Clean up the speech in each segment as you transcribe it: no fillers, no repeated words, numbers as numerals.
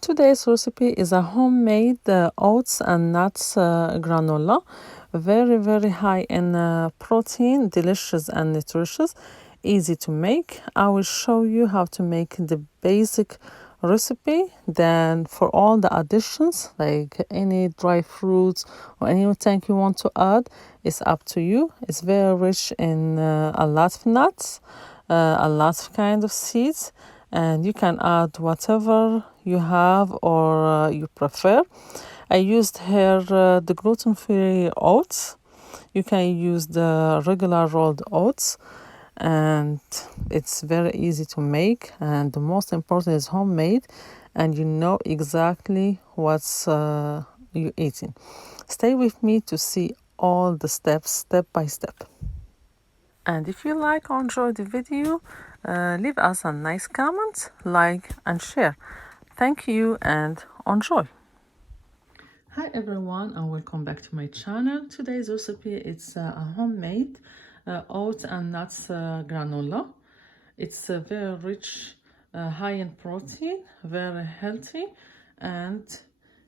Today's recipe is a homemade oats and nuts granola. Very high in protein, delicious and nutritious, easy to make. I will show you how to make the basic recipe. Then for all the additions, like any dry fruits or anything you want to add, it's up to you. It's very rich in a lot of nuts, a lot of kind of seeds, and you can add whatever you have or you prefer. I used here the gluten-free oats. You can use the regular rolled oats, and it's very easy to make, and the most important is homemade, and you know exactly what's you're eating. Stay with me to see all the steps step by step. And if you like or enjoy the video, leave us a nice comment, like and share. Thank you and enjoy. Hi everyone and welcome back to my channel. Today's recipe is a homemade oats and nuts granola. It's very rich, high in protein, very healthy, and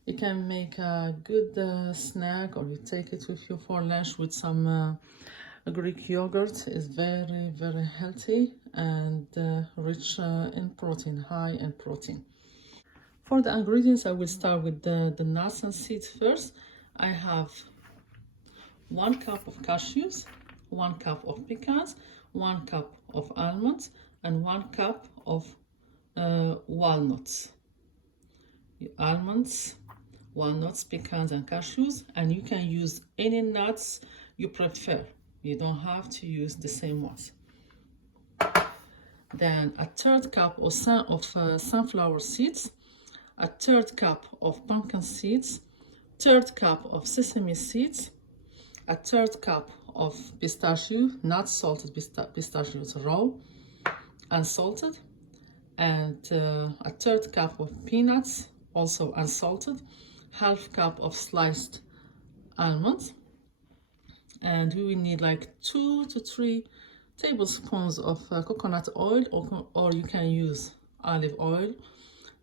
you can make a good snack, or you take it with you for lunch with some Greek yogurt. Is very healthy and rich in protein, high in protein. For the ingredients, I will start with the nuts and seeds first. I have 1 cup of cashews, 1 cup of pecans, 1 cup of almonds, and 1 cup of walnuts. Almonds, walnuts, pecans, and cashews, and you can use any nuts you prefer. You don't have to use the same ones. Then a 1/3 cup of sunflower seeds, a 1/3 cup of pumpkin seeds, 1/3 cup of sesame seeds, a 1/3 cup of pistachio, not salted pistachios, raw, unsalted, and a 1/3 cup of peanuts, also unsalted, 1/2 cup of sliced almonds, and we will need like 2 to 3 tablespoons of coconut oil, or you can use olive oil,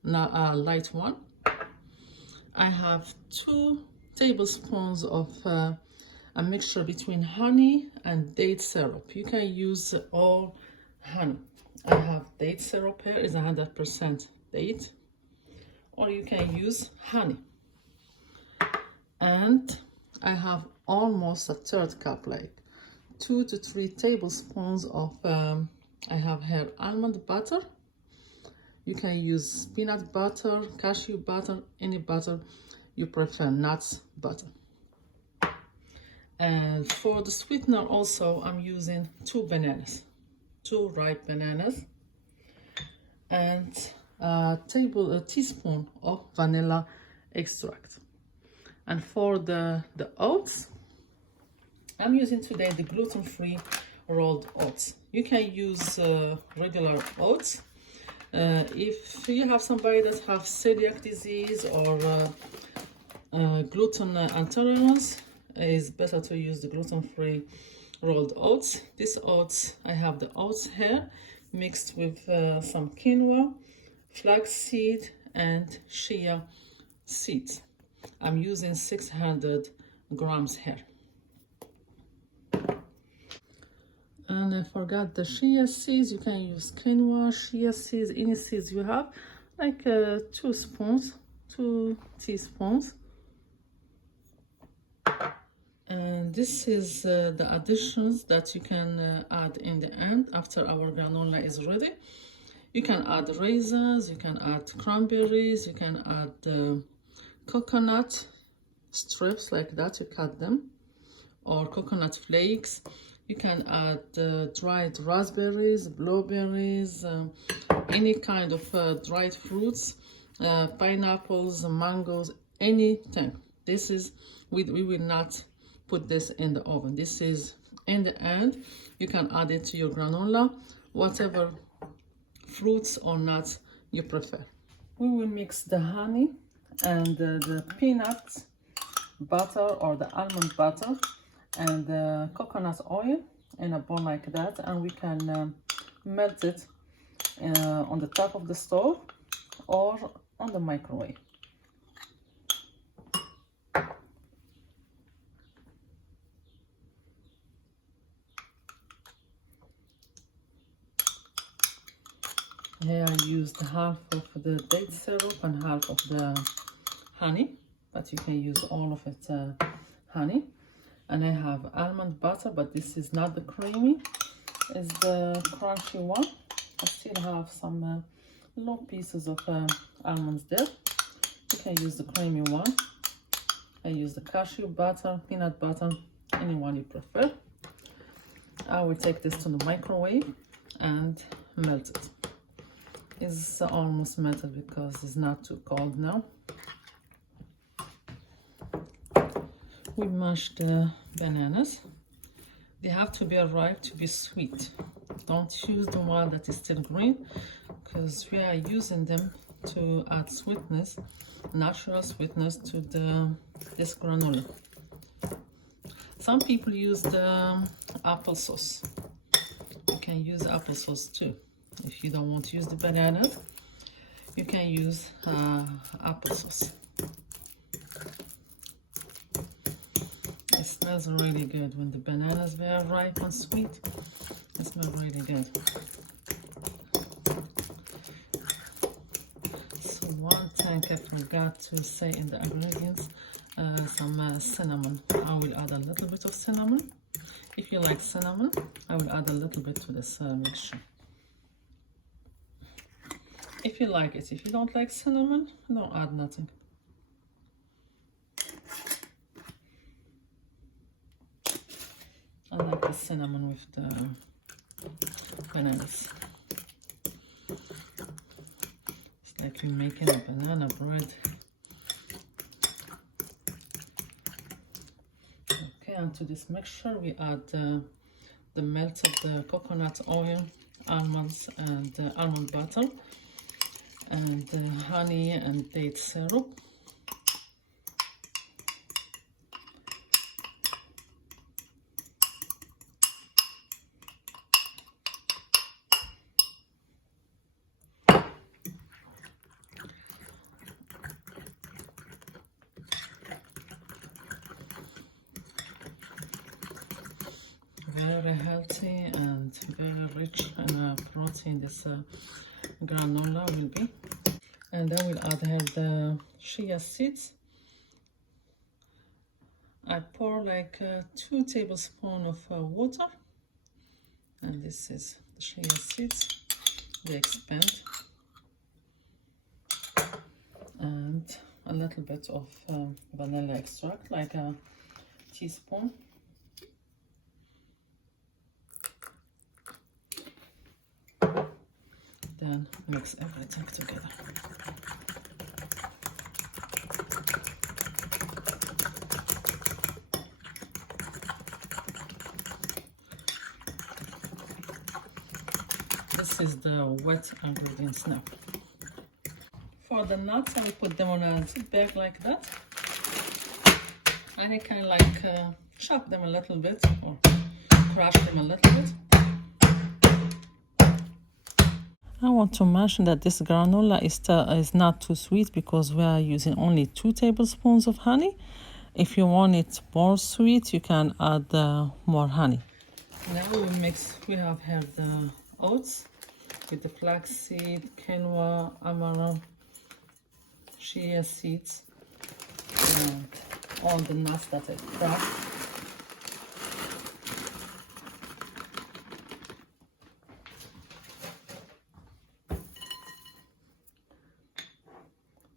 not a light one. I have 2 tablespoons of a mixture between honey and date syrup. You can use all honey. I have date syrup here, is 100% date, or you can use honey. And I have almost a 1/3 cup, like 2 to 3 tablespoons of I have here almond butter. You can use peanut butter, cashew butter, any butter you prefer, nuts butter. And for the sweetener also, I'm using 2 bananas, 2 ripe bananas, and a teaspoon of vanilla extract. And for the oats, I'm using today the gluten-free rolled oats. You can use regular oats. If you have somebody that have celiac disease or gluten intolerance, it's better to use the gluten-free rolled oats. This oats, I have the oats here mixed with some quinoa, flaxseed, and chia seeds. I'm using 600 grams here. And I forgot the chia seeds. You can use quinoa, chia seeds, any seeds you have, like 2 teaspoons. And this is the additions that you can add in the end after our granola is ready. You can add raisins, you can add cranberries, you can add coconut strips like that, you cut them, or coconut flakes. You can add dried raspberries, blueberries, any kind of dried fruits, pineapples, mangoes, anything. This is, we will not put this in the oven. This is in the end. You can add it to your granola, whatever fruits or nuts you prefer. We will mix the honey and the peanut butter or the almond butter and the coconut oil in a bowl like that, and we can melt it on the top of the stove, or on the microwave. Here I used half of the date syrup and half of the honey, but you can use all of it honey. And I have almond butter, but this is not the creamy, it's the crunchy one. I still have some little pieces of almonds there. You can use the creamy one. I use the cashew butter, peanut butter, any one you prefer. I will take this to the microwave and melt it. It's almost melted because it's not too cold now. We mash the bananas. They have to be ripe to be sweet. Don't use the one that is still green, because we are using them to add sweetness, natural sweetness to this granola. Some people use the applesauce. You can use applesauce too. If you don't want to use the bananas, you can use applesauce. It smells really good when the bananas are ripe and sweet. It smells really good. So one thing I forgot to say in the ingredients, some cinnamon. I will add a little bit of cinnamon. If you like cinnamon, I will add a little bit to this mixture. If you like it. If you don't like cinnamon, don't add nothing. I like the cinnamon with the bananas. It's like you're making a banana bread. Okay, and to this mixture we add the melt of the coconut oil, almonds and almond butter, and honey and date syrup. Very healthy and very rich in protein this granola will be. And then we'll add here the chia seeds. I pour like 2 tablespoons of water, and this is the chia seeds. We expand, and a little bit of vanilla extract, like a teaspoon. Then mix everything together. This is the wet ingredients now. For the nuts, I will put them on a zip bag like that. And I can like chop them a little bit or crush them a little bit. I want to mention that this granola is not too sweet because we are using only 2 tablespoons of honey. If you want it more sweet, you can add more honey. Now we have here the oats with the flaxseed, quinoa, amaranth, chia seeds, and all the nuts that I crushed.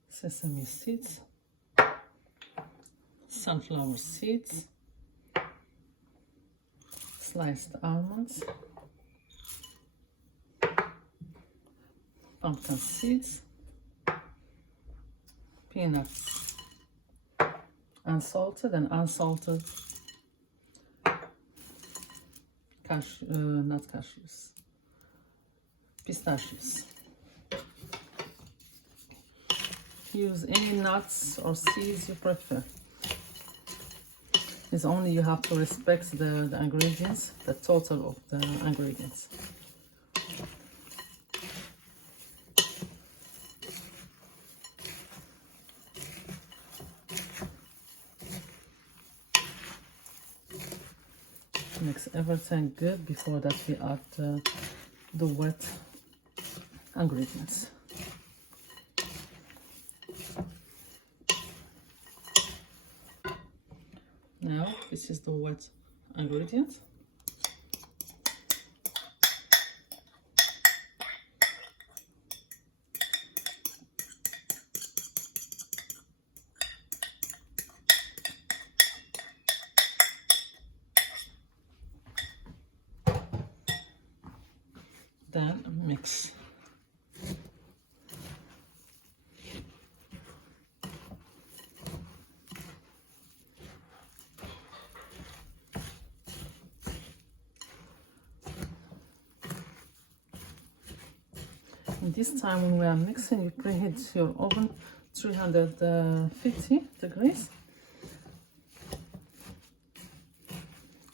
Sesame seeds, sunflower seeds, sliced almonds, pumpkin seeds, peanuts, unsalted and unsalted not cashews, pistachios. Use any nuts or seeds you prefer. It's only you have to respect the ingredients, the total of the ingredients. mix everything good before that we add the wet ingredients. Now this is the wet ingredient. Then mix. And this time when we are mixing, you preheat your oven 350 degrees.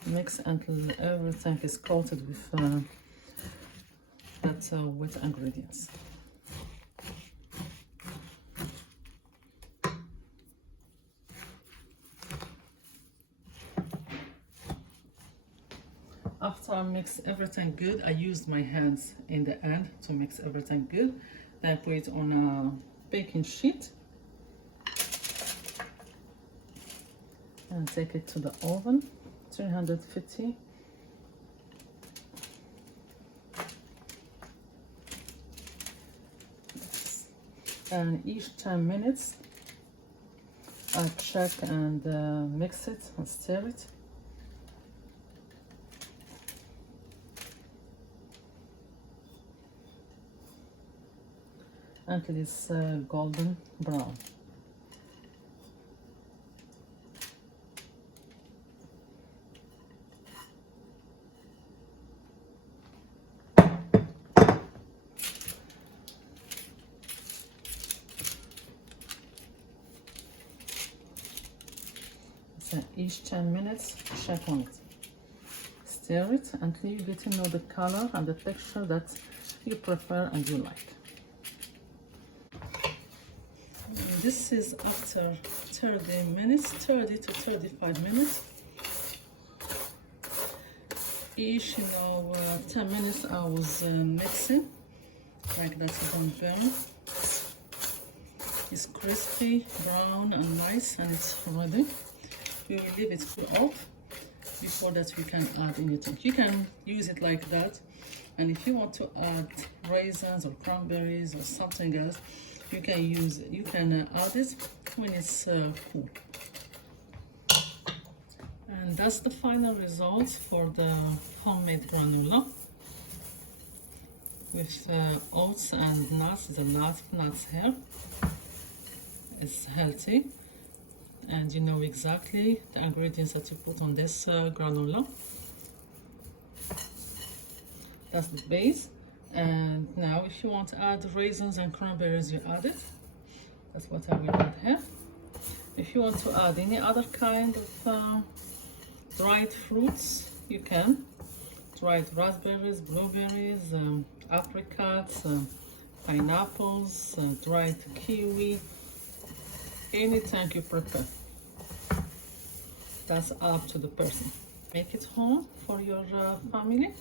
Mix until everything is coated with that wet ingredients. After I mix everything good, I used my hands in the end to mix everything good. Then I put it on a baking sheet and take it to the oven, 350. And each 10 minutes I check and mix it and stir it until it's golden brown. So each 10 minutes, check on it. Stir it until you get to know the color and the texture that you prefer and you like. This is after 30 minutes, 30 to 35 minutes. Each, 10 minutes I was mixing, like that it don't burn. It's crispy, brown and nice, and it's ready. We will leave it cool off. Before that we can add anything. You can use it like that, and if you want to add raisins or cranberries or something else, you can add it when it's cool. And that's the final result for the homemade granola with oats and nuts. The nuts here is healthy, and you know exactly the ingredients that you put on this granola. That's the base. And now if you want to add raisins and cranberries, you add it. That's what I will add here. If you want to add any other kind of dried fruits, you can. Dried raspberries, blueberries, apricots, pineapples, dried kiwi, anything you prefer. That's up to the person. Make it home for your family.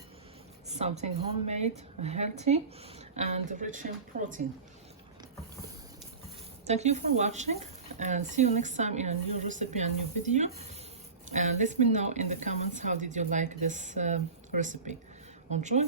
Something homemade, healthy, and rich in protein. Thank you for watching, and see you next time in a new recipe and new video. And let me know in the comments how did you like this recipe. Enjoy!